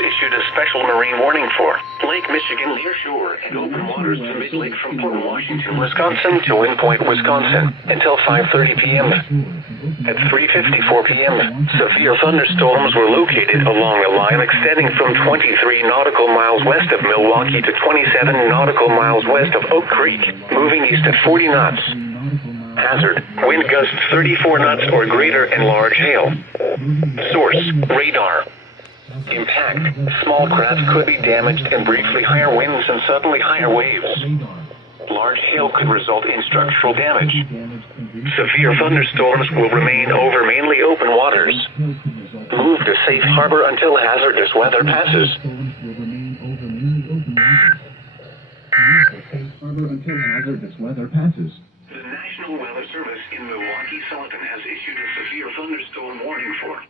issued a special marine warning for Lake Michigan near shore and open waters to mid-lake from Portland, Washington, Wisconsin to Wind Point, Wisconsin until 5:30 p.m. At 3:54 p.m., severe thunderstorms were located along a line extending from 23 nautical miles west of Milwaukee to 27 nautical miles west of Oak Creek, moving east at 40 knots. Hazard: wind gusts 34 knots or greater and large hail. Source: radar. Impact: small craft could be damaged and briefly higher winds and suddenly higher waves. Large hail could result in structural damage. Severe thunderstorms will remain over mainly open waters. Move to safe harbor until hazardous weather passes. The National Weather Service in Milwaukee-Sullivan has issued a severe thunderstorm warning for